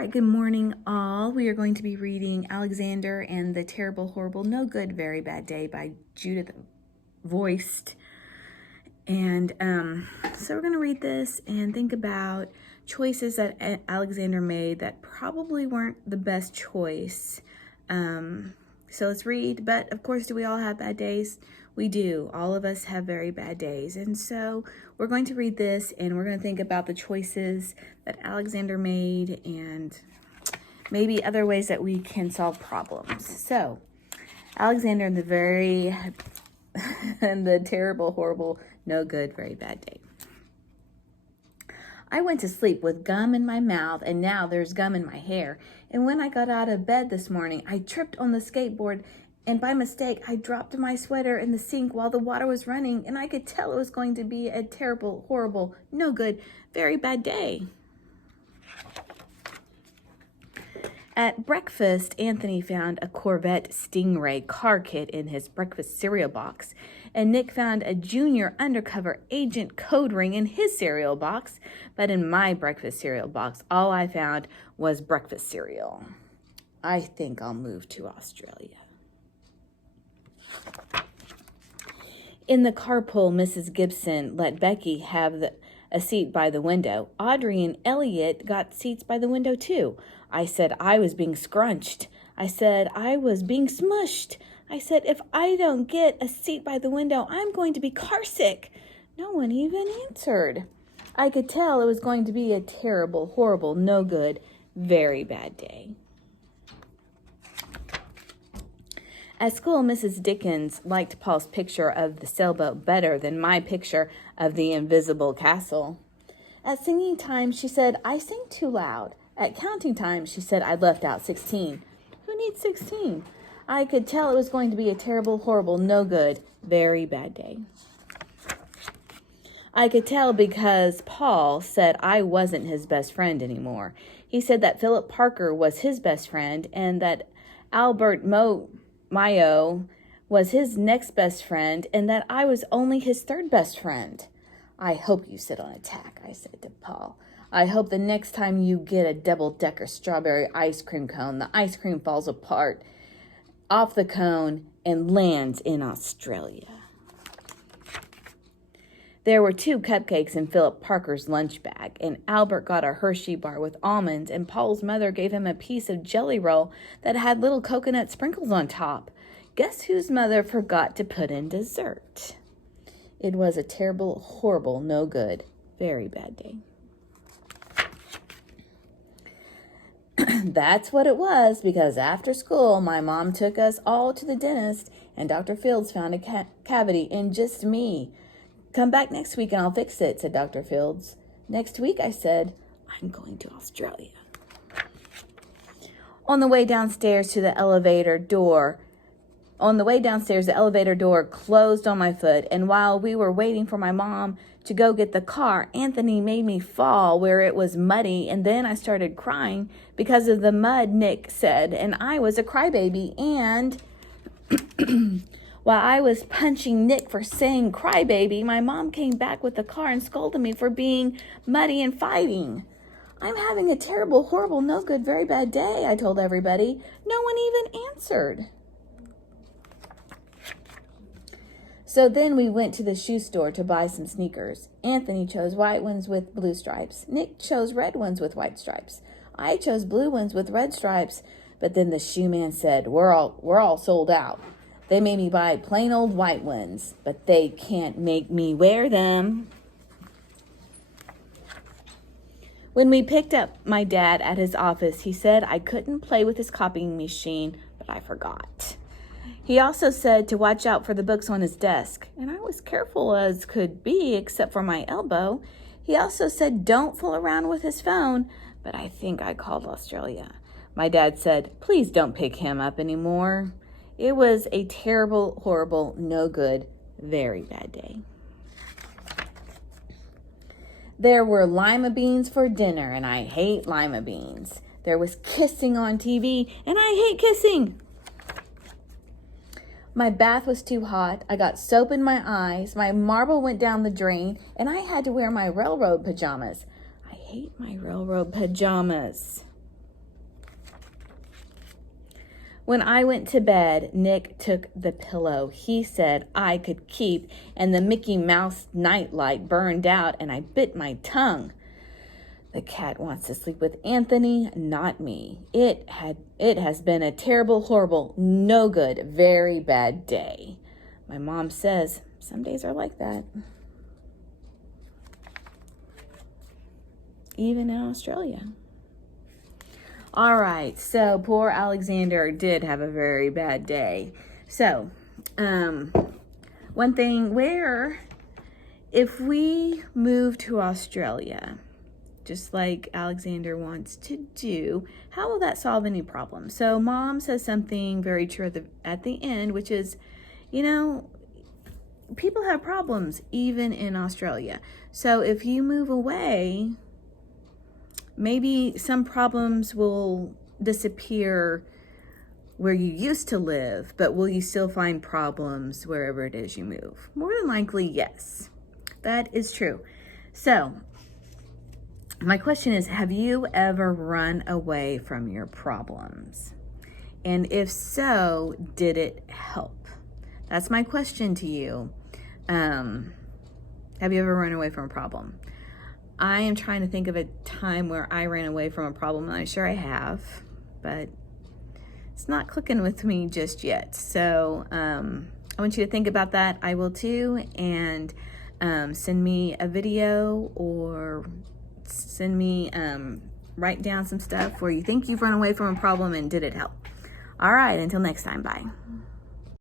All right, good morning, all. We are going to be reading Alexander and the Terrible, Horrible, No Good, Very Bad Day by Judith Ciorst. And so we're going to read this and think about choices that Alexander made that probably weren't the best choice. So let's read. But of course, do we all have bad days? We do. All of us have very bad days. And so we're going to read this and we're going to think about the choices that Alexander made and maybe other ways that we can solve problems. So Alexander and the terrible, horrible, no good, very bad day. I went to sleep with gum in my mouth, and now there's gum in my hair. And when I got out of bed this morning, I tripped on the skateboard, and by mistake, I dropped my sweater in the sink while the water was running, and I could tell it was going to be a terrible, horrible, no good, very bad day. At breakfast, Anthony found a Corvette Stingray car kit in his breakfast cereal box, and Nick found a junior undercover agent code ring in his cereal box. But in my breakfast cereal box, all I found was breakfast cereal. I think I'll move to Australia. In the carpool, Mrs. Gibson let Becky have a seat by the window. Audrey and Elliot got seats by the window too. I said I was being scrunched. I said I was being smushed. I said if I don't get a seat by the window, I'm going to be car sick. No one even answered. I could tell it was going to be a terrible, horrible, no good, very bad day. At school, Mrs. Dickens liked Paul's picture of the sailboat better than my picture of the invisible castle. At singing time, she said, I sing too loud. At counting time, she said, I left out 16. Who needs 16? I could tell it was going to be a terrible, horrible, no good, very bad day. I could tell because Paul said I wasn't his best friend anymore. He said that Philip Parker was his best friend and that Albert Mayo was his next best friend and that I was only his third best friend. I hope you sit on a tack, I said to Paul. I hope the next time you get a double-decker strawberry ice cream cone, the ice cream falls apart off the cone and lands in Australia. There were 2 cupcakes in Philip Parker's lunch bag, and Albert got a Hershey bar with almonds, and Paul's mother gave him a piece of jelly roll that had little coconut sprinkles on top. Guess whose mother forgot to put in dessert? It was a terrible, horrible, no good, very bad day. That's what it was, because after school, my mom took us all to the dentist, and Dr. Fields found a cavity in just me. Come back next week and I'll fix it, said Dr. Fields. Next week, I said, I'm going to Australia. On the way downstairs, the elevator door closed on my foot, and while we were waiting for my mom to go get the car, Anthony made me fall where it was muddy, and then I started crying because of the mud, Nick said, and I was a crybaby, and while I was punching Nick for saying crybaby, my mom came back with the car and scolded me for being muddy and fighting. I'm having a terrible, horrible, no good, very bad day, I told everybody. No one even answered. So then we went to the shoe store to buy some sneakers. Anthony chose white ones with blue stripes. Nick chose red ones with white stripes. I chose blue ones with red stripes. But then the shoe man said, we're all sold out. They made me buy plain old white ones, but they can't make me wear them. When we picked up my dad at his office, he said I couldn't play with his copying machine, but I forgot. He also said to watch out for the books on his desk, and I was careful as could be, except for my elbow. He also said don't fool around with his phone, but I think I called Australia. My dad said, please don't pick him up anymore. It was a terrible, horrible, no good, very bad day. There were lima beans for dinner, and I hate lima beans. There was kissing on TV, and I hate kissing. My bath was too hot. I got soap in my eyes. My marble went down the drain, and I had to wear my railroad pajamas. I hate my railroad pajamas. When I went to bed, Nick took the pillow he said I could keep, and the Mickey Mouse nightlight burned out, and I bit my tongue. The cat wants to sleep with Anthony, not me. It has been a terrible, horrible, no good, very bad day. My mom says some days are like that. Even in Australia. All right, so poor Alexander did have a very bad day. So, one thing, if we move to Australia, just like Alexander wants to do, how will that solve any problem? So Mom says something very true at the end, which is, people have problems even in Australia. So if you move away, maybe some problems will disappear where you used to live, but will you still find problems wherever it is you move? More than likely, yes. That is true. So my question is, have you ever run away from your problems? And if so, did it help? That's my question to you. Have you ever run away from a problem? I am trying to think of a time where I ran away from a problem, and I'm sure I have, but it's not clicking with me just yet. So I want you to think about that. I will too, and send me a video or send me, write down some stuff where you think you've run away from a problem and did it help. All right, until next time, bye.